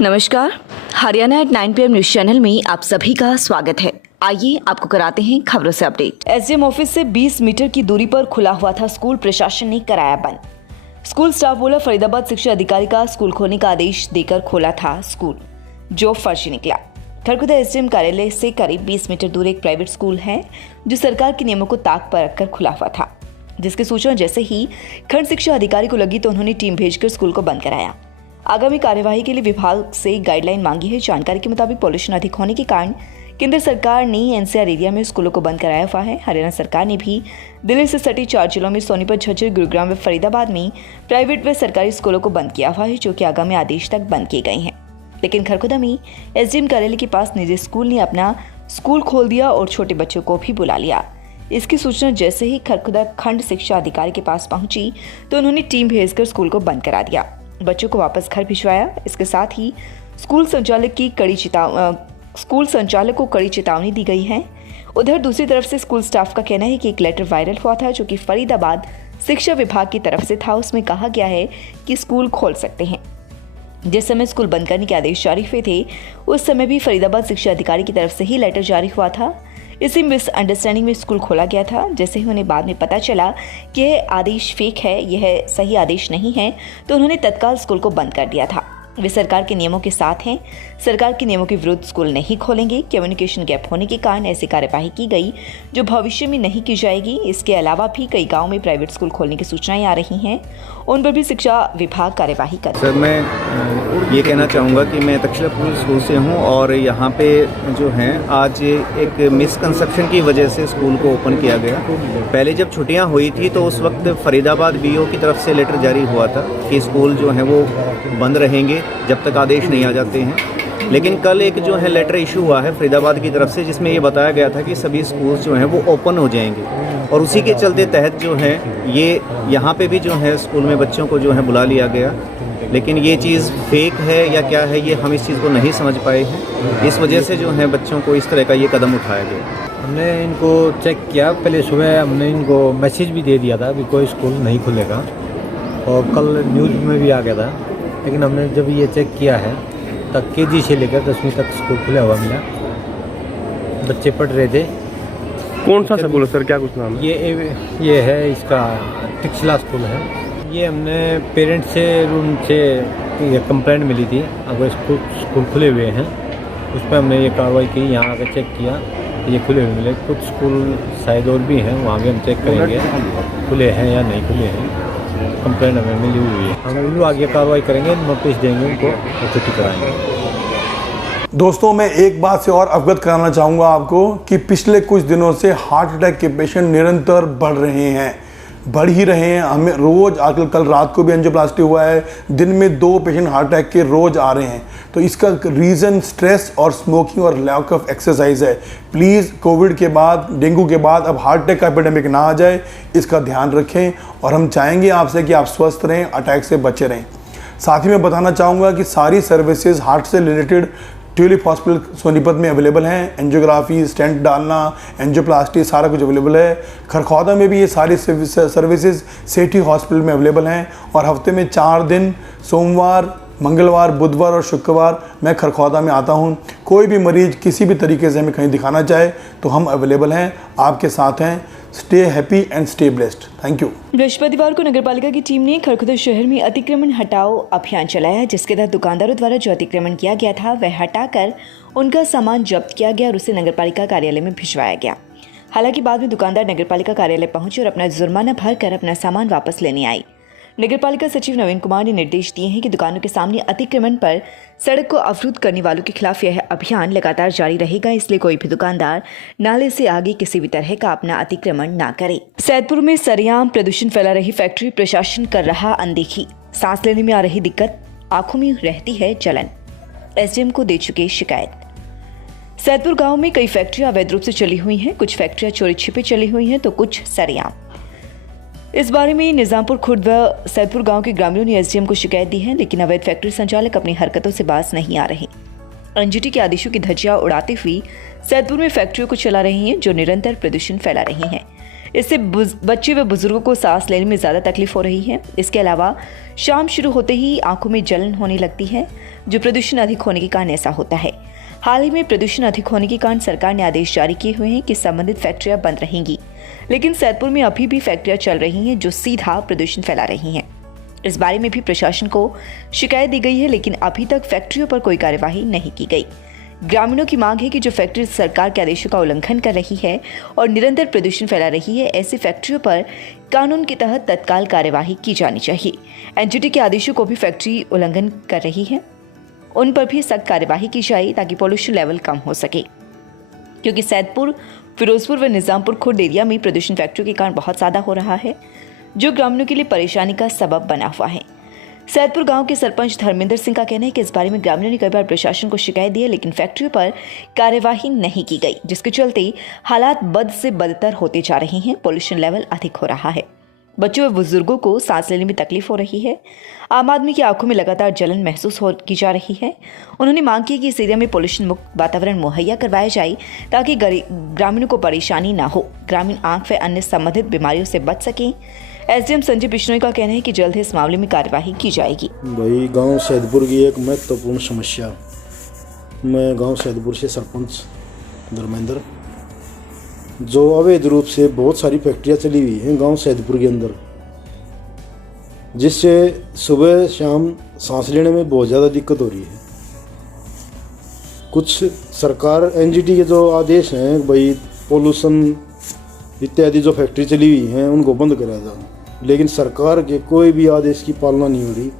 नमस्कार, Haryana at 9 PM news channel में आप सभी का स्वागत है। आइए आपको कराते हैं खबरों से अपडेट। एसडीएम ऑफिस से 20 मीटर की दूरी पर खुला हुआ था स्कूल, प्रशासन ने कराया बंद। स्कूल स्टाफ बोला फरीदाबाद शिक्षा अधिकारी का स्कूल खोलने का आदेश देकर खोला था स्कूल, जो फर्जी निकला। खरखुदा एसडीएम कार्यालय से करीब 20 मीटर दूर एक प्राइवेट स्कूल है जो सरकार के नियमों को ताक पर रखकर खुला हुआ था, जिसकी सूचना जैसे ही खंड शिक्षा अधिकारी को लगी तो उन्होंने टीम भेजकर स्कूल को बंद कराया। आगामी कार्यवाही के लिए विभाग से गाइडलाइन मांगी है। जानकारी के मुताबिक पॉल्यूशन अधिक होने के कारण केंद्र सरकार ने एनसीआर एरिया में स्कूलों को बंद कराया हुआ है। हरियाणा सरकार ने भी दिल्ली से सटे 4 जिलों में सोनीपत, झज्जर, गुरुग्राम व फरीदाबाद में प्राइवेट व सरकारी स्कूलों को बंद किया हुआ है, जो कि आगामी आदेश तक बंद किए गए हैं। लेकिन खरखुदा में एसडीएम कार्यालय के पास निजी स्कूल ने अपना स्कूल खोल दिया और छोटे बच्चों को भी बुला लिया। इसकी सूचना जैसे ही खरखुदा खंड शिक्षा अधिकारी के पास पहुंची तो उन्होंने टीम भेजकर स्कूल को बंद करा दिया, बच्चों को वापस घर भिजवाया। इसके साथ ही स्कूल संचालक को कड़ी चेतावनी दी गई है। उधर दूसरी तरफ से स्कूल स्टाफ का कहना है कि एक लेटर वायरल हुआ था जो कि फरीदाबाद शिक्षा विभाग की तरफ से था। उसमें कहा गया है कि स्कूल खोल सकते हैं। जिस समय स्कूल बंद करने के आदेश जारी हुए थे उस समय भी फरीदाबाद शिक्षा अधिकारी की तरफ से ही लेटर जारी हुआ था। इसी मिसअंडरस्टैंडिंग में स्कूल खोला गया था। जैसे ही उन्हें बाद में पता चला कि यह आदेश फेक है, यह सही आदेश नहीं है, तो उन्होंने तत्काल स्कूल को बंद कर दिया था। वे सरकार के नियमों के साथ हैं, सरकार के नियमों के विरुद्ध स्कूल नहीं खोलेंगे। कम्युनिकेशन गैप होने के कारण ऐसी कार्यवाही की गई जो भविष्य में नहीं की जाएगी। इसके अलावा भी कई गाँव में प्राइवेट स्कूल खोलने की सूचनाएं आ रही हैं, उन पर भी शिक्षा विभाग कार्यवाही कर। सर, मैं ये कहना चाहूँगा कि मैं तक्षशिला पब्लिक स्कूल से हूँ और यहाँ पे जो है आज एक मिसकंसेप्शन की वजह से स्कूल को ओपन किया गया। पहले जब छुट्टियाँ हुई थी तो उस वक्त फरीदाबाद बीओ की तरफ से लेटर जारी हुआ था कि स्कूल जो है वो बंद रहेंगे जब तक आदेश नहीं आ जाते हैं। लेकिन कल एक जो है लेटर इशू हुआ है फरीदाबाद की तरफ से, जिसमें ये बताया गया था कि सभी स्कूल जो हैं वो ओपन हो जाएंगे और उसी के चलते तहत जो है ये यहाँ पे भी जो है स्कूल में बच्चों को जो है बुला लिया गया। लेकिन ये चीज़ फेक है या क्या है, ये हम इस चीज़ को नहीं समझ पाए हैं। इस वजह से जो है बच्चों को इस तरह का ये कदम उठाया गया। हमने इनको चेक किया, पहले सुबह हमने इनको मैसेज भी दे दिया था कि कोई स्कूल नहीं खुलेगा और कल न्यूज़ में भी आ गया था। लेकिन हमने जब ये चेक किया है तब केजी से लेकर 10वीं तक स्कूल खुला हुआ मिला, बच्चे पढ़ रहे थे। कौन सा स्कूल है सर, क्या कुछ नाम है? ये है इसका तक्षशिला स्कूल है। ये हमने पेरेंट्स से उनसे ये कंप्लेंट मिली थी, अगर स्कूल खुले हुए हैं उस पर हमने ये कार्रवाई की। यहाँ आकर चेक किया, ये खुले हुए मिले। कुछ स्कूल शायद और भी हैं, वहाँ भी हम चेक करेंगे खुले हैं या नहीं खुले हैं। कंप्लेंट हमें मिली हुई है, हम उनको आगे कार्रवाई करेंगे, नोटिस देंगे उनको और छुट्टी कराएंगे। दोस्तों, मैं एक बात से और अवगत कराना चाहूँगा आपको कि पिछले कुछ दिनों से हार्ट अटैक के पेशेंट निरंतर बढ़ ही रहे हैं। हमें रोज़ आजकल कल रात को भी एंजियोप्लास्टी हुआ है, दिन में 2 पेशेंट हार्ट अटैक के रोज़ आ रहे हैं। तो इसका रीज़न स्ट्रेस और स्मोकिंग और लैक ऑफ एक्सरसाइज है। प्लीज़ कोविड के बाद, डेंगू के बाद अब हार्ट अटैक का एपिडेमिक ना आ जाए, इसका ध्यान रखें। और हम चाहेंगे आपसे कि आप स्वस्थ रहें, अटैक से बचे रहें। साथ ही मैं बताना चाहूँगा कि सारी सर्विसेज हार्ट से रिलेटेड ट्यूलिप हॉस्पिटल सोनीपत में अवेलेबल हैं। एंजियोग्राफी, स्टेंट डालना, एंजियोप्लास्टी, सारा कुछ अवेलेबल है। खरखौदा में भी ये सारी सर्विसेज सेठी हॉस्पिटल में अवेलेबल हैं। और हफ्ते में 4 दिन सोमवार, मंगलवार, बुधवार और शुक्रवार मैं खरखौदा में आता हूं। कोई भी मरीज किसी भी तरीके से हमें कहीं दिखाना चाहे तो हम अवेलेबल हैं, आपके साथ हैं। Stay happy and stay blessed. Thank you. बृहस्पतिवार को नगरपालिका की टीम ने खरखुदा शहर में अतिक्रमण हटाओ अभियान चलाया, जिसके तहत दुकानदारों द्वारा जो अतिक्रमण किया गया था वह हटाकर उनका सामान जब्त किया गया और उसे नगरपालिका कार्यालय में भिजवाया गया। हालांकि बाद में दुकानदार नगरपालिका कार्यालय पहुंचे और अपना जुर्माना भरकर अपना सामान वापस लेने आई। नगरपालिका सचिव नवीन कुमार ने निर्देश दिए हैं कि दुकानों के सामने अतिक्रमण पर सड़क को अवरुद्ध करने वालों के खिलाफ यह अभियान लगातार जारी रहेगा, इसलिए कोई भी दुकानदार नाले से आगे किसी भी तरह का अपना अतिक्रमण ना करे। सैदपुर में सरेआम प्रदूषण फैला रही फैक्ट्री, प्रशासन कर रहा अनदेखी। सांस लेने में आ रही दिक्कत, आंखों में रहती है जलन, एसडीएम को दे चुके शिकायत। सैदपुर गांव में कई फैक्ट्रियां अवैध रूप से चली हुई हैं, कुछ फैक्ट्रियां चोरी छिपे चली हुई हैं तो कुछ सरेआम। इस बारे में निजामपुर खुर्द व सैदपुर गांव के ग्रामीणों ने एसडीएम को शिकायत दी है, लेकिन अवैध फैक्ट्री संचालक अपनी हरकतों से बाज नहीं आ रहे। एनजीटी के आदेशों की धज्जियां उड़ाते हुए सैदपुर में फैक्ट्रियों को चला रही हैं जो निरंतर प्रदूषण फैला रही हैं। इससे बच्चे व बुजुर्गों को सांस लेने में ज़्यादा तकलीफ हो रही है। इसके अलावा शाम शुरू होते ही आंखों में जलन होने लगती है, जो प्रदूषण अधिक होने के कारण ऐसा होता है। हाल ही में प्रदूषण अधिक होने के कारण सरकार ने आदेश जारी किए हुए हैं कि संबंधित फैक्ट्रियां बंद रहेंगी, लेकिन सैदपुर में अभी भी फैक्ट्रियां चल रही हैं जो सीधा प्रदूषण फैला रही हैं। इस बारे में भी प्रशासन को शिकायत दी गई है, लेकिन अभी तक फैक्ट्रियों पर कोई कार्यवाही नहीं की गई। ग्रामीणों की मांग है कि जो फैक्ट्री सरकार के आदेशों का उल्लंघन कर रही है और निरंतर प्रदूषण फैला रही है, ऐसी फैक्ट्रियों पर कानून के तहत तत्काल कार्यवाही की जानी चाहिए। एनजीटी के आदेशों को भी फैक्ट्री उल्लंघन कर रही है, उन पर भी सख्त कार्यवाही की जाए ताकि पॉल्यूशन लेवल कम हो सके, क्योंकि सैदपुर, फिरोजपुर व निजामपुर खुर्द एरिया में प्रदूषण फैक्ट्रियों के कारण बहुत ज़्यादा हो रहा है, जो ग्रामीणों के लिए परेशानी का सबब बना हुआ है। सैदपुर गांव के सरपंच धर्मेंद्र सिंह का कहना है कि इस बारे में ग्रामीणों ने कई बार प्रशासन को शिकायत दी है, लेकिन फैक्ट्रियों पर कार्यवाही नहीं की गई, जिसके चलते हालात बद से बदतर होते जा रहे हैं। पॉल्यूशन लेवल अधिक हो रहा है, बच्चों व बुजुर्गों को सांस लेने में तकलीफ हो रही है। आम आदमी की आंखों में लगातार जलन महसूस की जा रही है। उन्होंने मांग की कि इस एरिया में पॉल्यूशन मुक्त वातावरण मुहैया करवाया जाए ताकि ग्रामीणों को परेशानी न हो, ग्रामीण आंख व अन्य संबंधित बीमारियों से बच सकें। एसडीएम संजय बिश्नोई का कहना है कि जल्द ही इस मामले में कार्यवाही की जाएगी। भाई गांव सैदपुर की एक महत्वपूर्ण समस्या, मैं गांव सैदपुर से सरपंच धर्मेंद्र, जो अवैध रूप से बहुत सारी फैक्ट्रियां चली हुई हैं गांव सैदपुर के अंदर, जिससे सुबह शाम सांस लेने में बहुत ज़्यादा दिक्कत हो रही है। कुछ सरकार एनजीटी के जो आदेश हैं, भाई पोल्यूशन इत्यादि जो फैक्ट्री चली हुई हैं उनको बंद कराया जाए, लेकिन सरकार के कोई भी आदेश की पालना नहीं हो रही।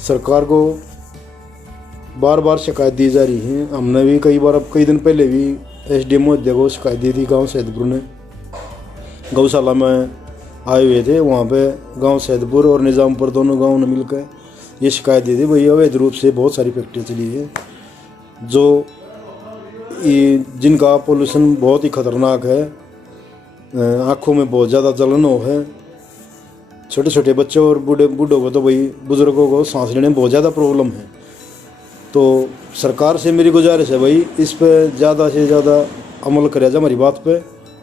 सरकार को बार बार शिकायत दी जा रही है। हमने भी कई बार, अब कई दिन पहले भी एसडीएम महोदय को शिकायत दी थी। गांव सैदपुर ने गौशाला में आए हुए थे, वहाँ पे गांव सैदपुर और निजामपुर दोनों गाँव ने मिलकर ये शिकायत दी थी, भाई अवैध रूप से बहुत सारी फैक्ट्रियाँ चली है जो जिनका पोल्यूशन बहुत ही खतरनाक है। आँखों में बहुत ज़्यादा जलन हो है, छोटे छोटे बच्चों और बूढ़ों को, तो भाई बुज़ुर्गों को सांस लेने में बहुत ज़्यादा प्रॉब्लम है। तो सरकार से मेरी गुजारिश है भाई, इस पे ज़्यादा से ज़्यादा अमल करें जाए हमारी बात पे,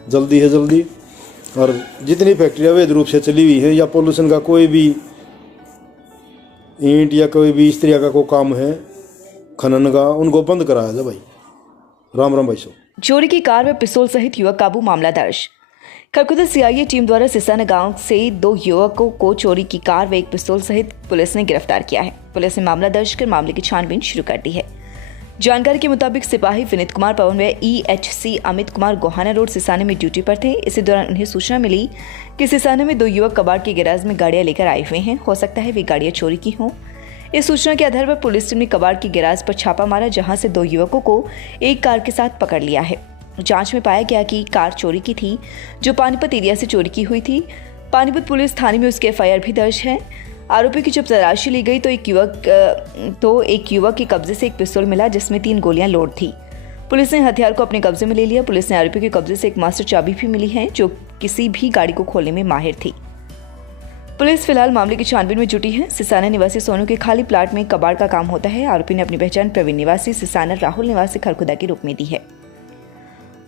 जल्दी है जल्दी। और जितनी फैक्ट्री अवैध रूप से चली हुई है या पोल्यूशन का कोई भी ईंट या कोई भी इस तरह का कोई काम है खनन का, उनको बंद कराया जाए भाई। राम राम भाई सो। चोरी की कार में पिस्तौल सहित युवक काबू, मामला दर्ज। खरखुदा सीआईए टीम द्वारा सिसाना गांव से 2 युवकों को चोरी की कार व एक पिस्तौल सहित पुलिस ने गिरफ्तार किया है। पुलिस ने मामला दर्ज कर मामले की छानबीन शुरू कर दी है। जानकारी के मुताबिक सिपाही विनीत कुमार पवन व ईएचसी अमित कुमार गोहाना रोड सिसाने में ड्यूटी पर थे। इसी दौरान उन्हें सूचना मिली कि सिसाने में 2 युवक कबाड़ के गैराज में गाड़ियां लेकर आए हुए हैं, हो सकता है वे गाड़ियां चोरी की हों। इस सूचना के आधार पर पुलिस टीम ने कबाड़ के गैराज पर छापा मारा, जहां से 2 युवकों को एक कार के साथ पकड़ लिया है। जांच में पाया गया कि कार चोरी की थी, जो पानीपत एरिया से चोरी की हुई थी। पानीपत पुलिस थाने में उसके एफआईआर भी दर्ज है। आरोपी की जब तलाशी ली गई तो एक युवक के कब्जे से एक पिस्तौल मिला, जिसमें 3 गोलियां लोड थी। पुलिस ने हथियार को अपने कब्जे में ले लिया। पुलिस ने आरोपी के कब्जे से एक मास्टर चाबी भी मिली है, जो किसी भी गाड़ी को खोलने में माहिर थी। पुलिस फिलहाल मामले की छानबीन में जुटी है। सिसाना निवासी सोनू के खाली प्लाट में कबाड़ का काम होता है। आरोपी ने अपनी पहचान प्रवीण निवासी सिसाना, राहुल निवासी खरखुदा के रूप में दी है।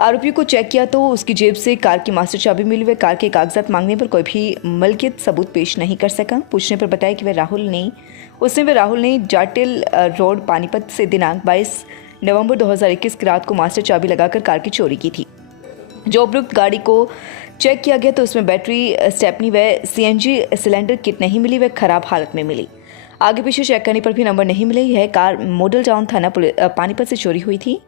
आरोपी को चेक किया तो उसकी जेब से कार की मास्टर चाबी मिली। वह कार के कागजात मांगने पर कोई भी मलकियत सबूत पेश नहीं कर सका। पूछने पर बताया कि राहुल ने जाटिल रोड पानीपत से दिनांक 22 नवंबर 2021 की रात को मास्टर चाबी लगाकर कार की चोरी की थी। जो उपयुक्त गाड़ी को चेक किया गया तो उसमें बैटरी, स्टेपनी व सीएनजी सिलेंडर किट नहीं मिली, वह खराब हालत में मिली। आगे पीछे चेक करने पर भी नंबर नहीं मिले। यह कार मॉडल टाउन थाना पानीपत से चोरी हुई थी।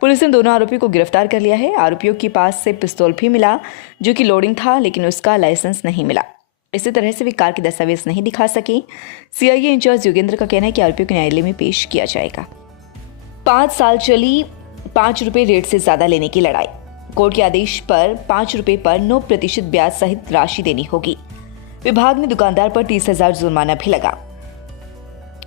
पुलिस ने दोनों आरोपियों को गिरफ्तार कर लिया है। आरोपियों के पास से पिस्तौल भी मिला, जो कि लोडिंग था, लेकिन उसका लाइसेंस नहीं मिला। इसी तरह से वे कार के दस्तावेज नहीं दिखा सके। सीआईए इंचार्ज योगेंद्र का कहना है कि आरोपियों को न्यायालय में पेश किया जाएगा। 5 साल चली 5 रुपए रेट से ज्यादा लेने की लड़ाई। कोर्ट के आदेश पर 5 रुपए पर 9% ब्याज सहित राशि देनी होगी। विभाग ने दुकानदार पर 30,000 जुर्माना भी लगा।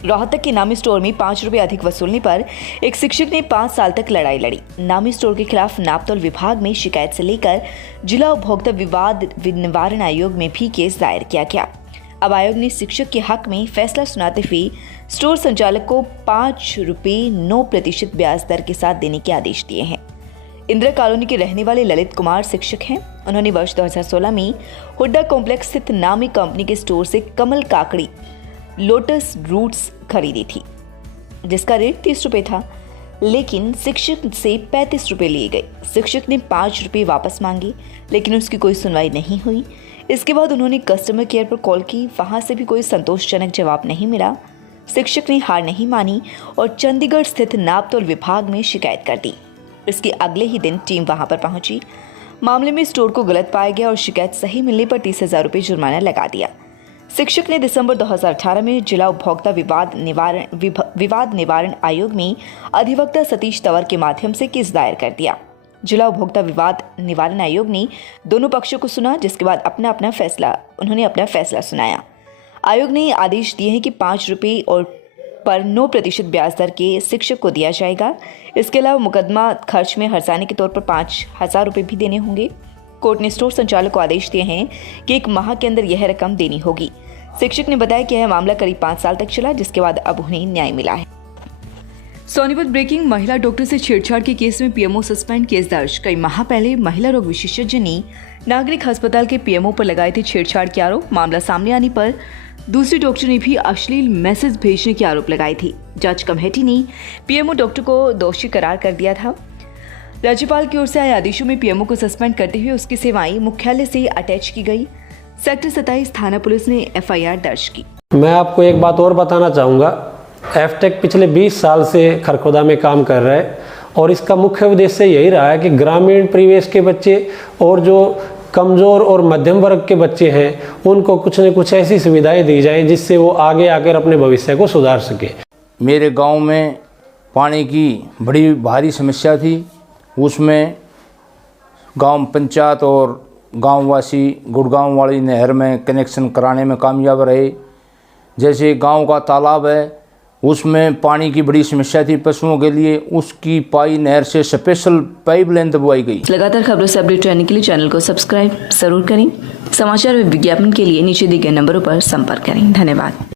रोहतक के नामी स्टोर में 5 रुपए अधिक वसूलने पर एक शिक्षक ने 5 साल तक लड़ाई लड़ी। नामी स्टोर के खिलाफ नापतोल विभाग में शिकायत से लेकर जिला उपभोक्ता विवाद निवारण आयोग में भी केस दायर किया गया। अब आयोग ने शिक्षक के हक में फैसला सुनाते हुए स्टोर संचालक को 5 रुपए 9% ब्याज दर के साथ देने के आदेश दिए हैं। इंदिरा कॉलोनी के रहने वाले ललित कुमार शिक्षक हैं। उन्होंने वर्ष 2016 में हुड्डा कॉम्प्लेक्स स्थित नामी कंपनी के स्टोर से कमल काकड़ी लोटस रूट्स खरीदी थी, जिसका रेट 30 रुपये था, लेकिन शिक्षक से 35 रुपये लिए गए। शिक्षक ने 5 रुपये वापस मांगे, लेकिन उसकी कोई सुनवाई नहीं हुई। इसके बाद उन्होंने कस्टमर केयर पर कॉल की, वहां से भी कोई संतोषजनक जवाब नहीं मिला। शिक्षक ने हार नहीं मानी और चंडीगढ़ स्थित नापतोल विभाग में शिकायत कर दी। इसके अगले ही दिन टीम वहां पर पहुंची। मामले में स्टोर को गलत पाया गया और शिकायत सही मिलने पर 30,000 रुपये जुर्माना लगा दिया। शिक्षक ने दिसंबर 2018 में जिला उपभोक्ता विवाद निवारण आयोग में अधिवक्ता सतीश तंवर के माध्यम से केस दायर कर दिया। जिला उपभोक्ता विवाद निवारण आयोग ने दोनों पक्षों को सुना, जिसके बाद उन्होंने अपना फैसला सुनाया। आयोग ने आदेश दिए हैं कि 5 रुपये और पर 9% ब्याज दर के शिक्षक को दिया जाएगा। इसके अलावा मुकदमा खर्च में हर्जाने के तौर पर 5,000 रुपये भी देने होंगे। कोर्ट ने स्टोर संचालक को आदेश दिए हैं कि 1 माह के अंदर यह रकम देनी होगी। शिक्षक ने बताया कि यह मामला करीब 5 साल तक चला, जिसके बाद अब उन्हें न्याय मिला है। सोनीपत ब्रेकिंग, महिला डॉक्टर से छेड़छाड़ के केस में पीएमओ सस्पेंड, केस दर्ज। कई माह पहले महिला रोग विशेषज्ञ ने नागरिक अस्पताल के पीएमओ पर लगाए थे छेड़छाड़ के आरोप। मामला सामने आने पर दूसरी डॉक्टर ने भी अश्लील मैसेज भेजने के आरोप लगाए थे। जांच कमेटी ने पीएमओ डॉक्टर को दोषी करार कर दिया था। राज्यपाल की ओर से आए आदेशों में पीएमओ को सस्पेंड करते हुए उसकी सेवाएं मुख्यालय से अटैच की गई। सेक्टर 27 थाना पुलिस ने एफआईआर दर्ज की। मैं आपको एक बात और बताना चाहूँगा। एफटेक पिछले 20 साल से खरखोदा में काम कर रहा है और इसका मुख्य उद्देश्य यही रहा है कि ग्रामीण परिवेश के बच्चे और जो कमज़ोर और मध्यम वर्ग के बच्चे हैं उनको कुछ न कुछ ऐसी सुविधाएं दी जाएं जिससे वो आगे आकर अपने भविष्य को सुधार सके। मेरे गांव में पानी की बड़ी भारी समस्या थी। उसमें गांव पंचायत और गांववासी गुड़गांव वाली नहर में कनेक्शन कराने में कामयाब रहे। जैसे गांव का तालाब है, उसमें पानी की बड़ी समस्या थी पशुओं के लिए, उसकी पाई नहर से स्पेशल पाइपलाइन दबवाई गई। लगातार खबरों से अपडेट रहने के लिए चैनल को सब्सक्राइब जरूर करें। समाचार व विज्ञापन के लिए नीचे दिए गए नंबरों पर संपर्क करें। धन्यवाद।